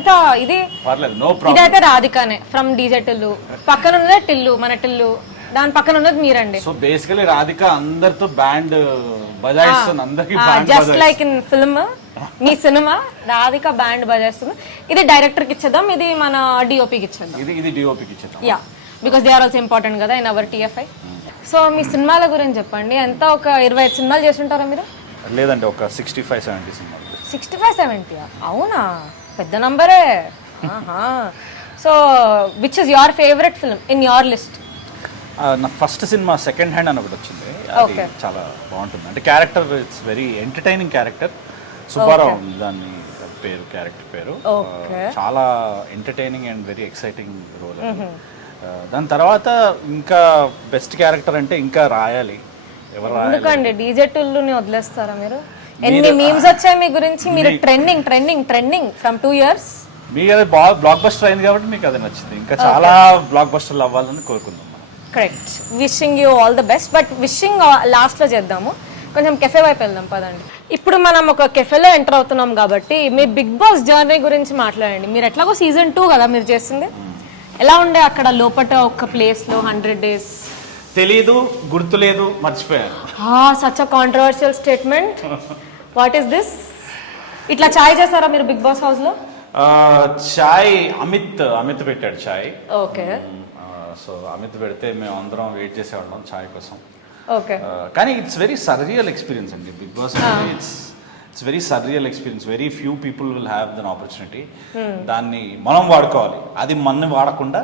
ఎంత ఇది ఇదైతే రాధికానే ఫ్రమ్ డీజే టిల్లు, పక్కన ఉన్నదే టిల్లు, మన టిల్లు, దాని పక్కన ఉన్నది మీరండి. సో బేసికలీ రాధిక అందరితో బ్యాండ్ బజాయిస్తుంది, అందరికి జస్ట్ లైక్ ఇన్ ఫిల్మ్ మీ సినిమా రాధిక బ్యాండ్ బజాయిస్తుంది. ఇది డైరెక్టర్ కి ఇచ్చేద్దాం, ఇది మన డిఓపికి ఇచ్చేద్దాం. ఇది డిఓపికి ఇచ్చేద్దాం. Yeah, because they are also important కదా ఇన్ అవర్ టిఎఫ్ఐ. సో మీ సినిమాల గురించి చెప్పండి. ఎంత ఒక 25 సినిమాలు చేస్తుంటారా మీరు? లేదండి, ఒక 65-70 సినిమాలు. 65-70? అవునా, పెద్ద నంబరే. So which is your favourite film in your list? నా ఫస్ట్ సినిమా సెకండ్ హ్యాండ్ అని ఒకటి వచ్చింది, అది చాలా బాగుంటుంది. అంటే character it's very entertaining character. Subbarao దాన్ని పేరు, క్యారెక్టర్ పేరు. చాలా entertaining and very exciting role. దాని తర్వాత ఇంకా బెస్ట్ క్యారెక్టర్ అంటే ఇంకా రాయాలి. ఎవరు ఎందుకండి డీజే టిల్లుని వదిలేస్తారా మీరు? ఎన్ని మీమ్స్ వచ్చాయి మీ గురించి, మీరు trending trending trending from 2 years. మీకు అది బ్లాక్ బస్టర్ అయింది కాబట్టి మీకు అది నచ్చింది. ఇంకా చాలా బ్లాక్ బస్టర్లు అవ్వాలని కోరుకుందాం. Correct. Wishing you all the best. But wishing last లో చేద్దాము, కొంచెం కెఫే వైపు వెళ్దాం పదండి. ఇప్పుడు మనం ఒక కెఫేలో ఎంటర్ అవుతున్నాం కాబట్టి మీ బిగ్ బాస్ జర్నీ గురించి మాట్లాడండి. మీరు ఎట్లాగో సీజన్ 2 కదా మీరు చేసింది, ఎలా ఉండే అక్కడ లోపల ఒక ప్లేస్ లో 100 days? తెలీదు, గుర్తులేదు, మర్చిపోయాను. Such a controversial statement. What is this? ఇట్లా చాయ్ చేస్తారా మీరు బిగ్ బాస్ హౌస్ లో? చాయ్ అమిత్ పెట్టాడు చాయ్. ఓకే. సో అమిత్ పెడితే మేము అందరం వెయిట్ చేసేవాళ్ళం చాయ్ కోసం. ఓకే. కానీ ఇట్స్ వెరీ సర్రియల్ ఎక్స్పీరియన్స్ అండి Bigg Boss. It's very surreal experience. Very few people will have than opportunity. దాన్ని మనం వాడుకోవాలి, అది మనని వాడకుండా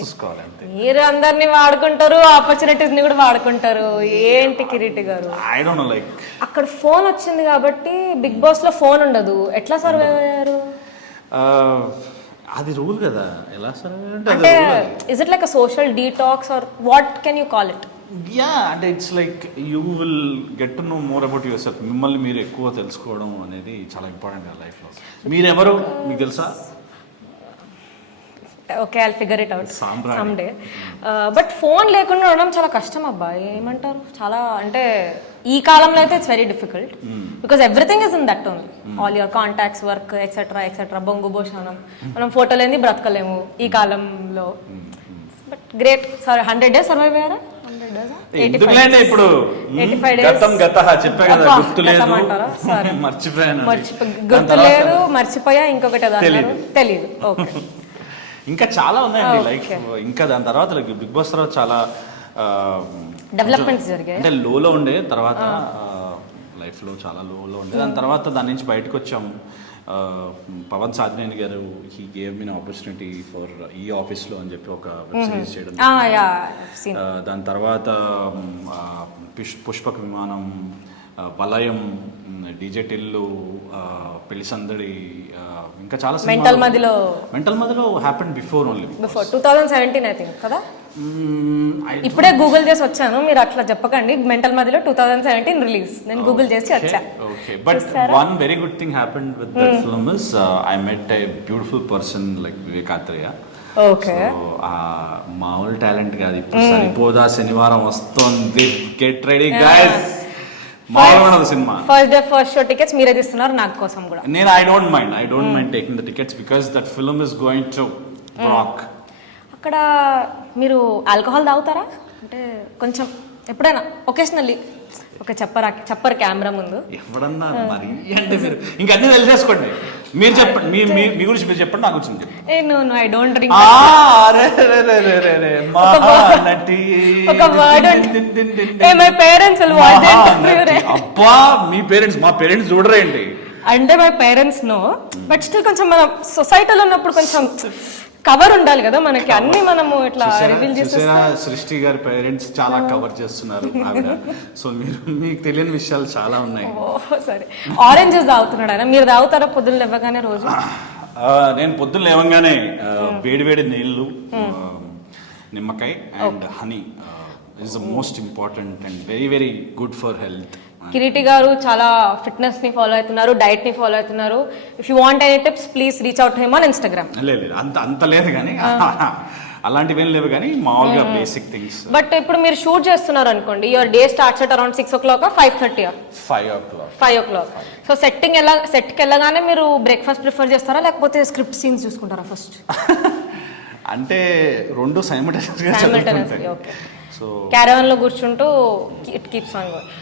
చూసుకోవాలి అంతే. మీరు అందరినీ వాడుకుంటారు, ఆపర్చునిటీస్ ని కూడా వాడుకుంటారు. ఏంటి కిరీటి గారు? ఐ డోంట్ నో, లైక్ అక్కడ ఫోన్ వచ్చింది కాబట్టి బిగ్ బాస్ లో ఫోన్ ఉండదు, ఎట్లా సర్వైవ్ అయ్యారు? అది రూల్ కదా, ఎలా సర్వైవ్ అంటే is it like a social detox or what can you call it? Yeah, అంటే it's like you will get to know more about yourself. మిమ్మల్ని మీరు ఎక్కువ తెలుసుకోవడం అనేది చాలా ఇంపార్టెంట్ కదా లైఫ్లో. మీరెవరు మీకు తెలుసా? Okay, I'll figure it out some day. But phone లేకుండా ఉండడం చాలా కష్టం అబ్బా, ఏమంటారు? చాలా అంటే ఈ కాలంలో అయితే it's very difficult because everything is in that only. All your contacts, work etcetera etcetera. బొంగు భోషణం, మనం ఫోటోలు ఏంది బ్రతకలేము ఈ కాలంలో. But great. Sorry, 100 days survive అయ్యారా? 100 days? 85 days. ఇప్పుడు 85 days చెప్పా కదా, గుర్తులేదు, మర్చిపోయాను. గుర్తులేదు, మర్చిపోయా, ఇంకొకటి తెలియదు. ఓకే. ఇంకా చాలా ఉన్నాయండి లైఫ్. ఇంకా దాని తర్వాత బిగ్ బాస్ తర్వాత చాలా డెవలప్మెంట్స్ జరిగాయి. అంటే లోలో ఉండే తర్వాత లైఫ్లో చాలా లోలో ఉండే. దాని తర్వాత దాని నుంచి బయటకు వచ్చాము. పవన్ సాధినేని గారు he gave me opportunity for ఈ ఆఫీస్లో అని చెప్పి ఒక వెబ్ సిరీస్ చేయడం. దాని తర్వాత పుష్పక విమానం, వలయం, డీజే టిల్లు, పెళ్లి సందడి, ఇంకా చాలా మెంటల్ మదిలో హ్యాపెన్ బిఫోర్ 2017 ఐ థింక్ కదా. ఇప్పుడే గూగుల్ చేసి వచ్చాను, మీరు అట్లా చెప్పకండి. మెంటల్ మదిలో 2017 రిలీజ్, నేను గూగుల్ చేసి వచ్చా. Okay, but one very good thing happened with that film is I met a beautiful person like Vivek Athreya. Okay. మామూలు టాలెంట్ కాదు. ఇప్పుడు సరిపోదా శనివారం వస్తుంది, get ready guys. Cinema first show tickets మీరే తీస్తున్నారు నాకు కోసం కూడా. నేను I don't mind taking the tickets because that film is going to rock. అక్కడ మీరు ఆల్కహాల్ తాగుతారా? అంటే కొంచెం ఎప్పుడైనా ఒకేషనల్లీ. ఓకే, చెప్పరు కెమెరా ముందు. ఎవడన్నా మరి అంటే మీరు ఇంకా అన్ని తెలిసేసుకోండి. మీరు చెప్పండి, మీ గురించి మీరు చెప్పండి, నా గురించి చెప్పండి. No I don't drink. My parents అబ్బా, మీ పేరెంట్స్ మా పేరెంట్స్ చూడరేంటి? అంటే my parents no, but still కొంచెం మనం సొసైటీలో ఉన్నప్పుడు కొంచెం కవర్ ఉండాలి కదా మనకి. అన్ని మనము ఇట్లా రివీల్ చేసేస్తాం. సృష్టి గారి పేరెంట్స్ చాలా కవర్ చేస్తున్నారు ఆవిడ. సో మీకు తెలియని విషయాలు చాలా ఉన్నాయి. సరే, ఆరెంజెస్ తాగుతున్నాడు ఆయన, మీరు తాగుతారా పొద్దున్న లేవగానే రోజు? నేను పొద్దున్న లేవగానే వేడి నీళ్ళు, నిమ్మకాయ and honey is the most important and very very good for health. Kiriti garu చాలా ఫిట్నెస్ ని ఫాలో అవుతున్నారు, డైట్ ని ఫాలో అవుతున్నారు. If you want any tips please reach out him on Instagram. లేదు, అంత లేదు కానీ అలాంటివి ఏం లేవు కానీ మామూలుగా బేసిక్ థింగ్స్. బట్ ఇప్పుడు మీరు షూట్ చేస్తున్నారు అనుకోండి, your day starts at around 6 o'clock 5:30 5 o'clock. 5 o'clock. So సెట్కి వెళ్ళగానే మీరు బ్రేక్ఫాస్ట్ ప్రిఫర్ చేస్తారా లేకపోతే స్క్రిప్ట్ సీన్స్ చూసుకుంటారా ఫస్ట్? అంటే రెండు సైమల్టేనియస్గా ఓకే. క్యారవాన్ లో కూర్చుంటూ ఇట్ కీప్స్ ఆన్ గోయింగ్.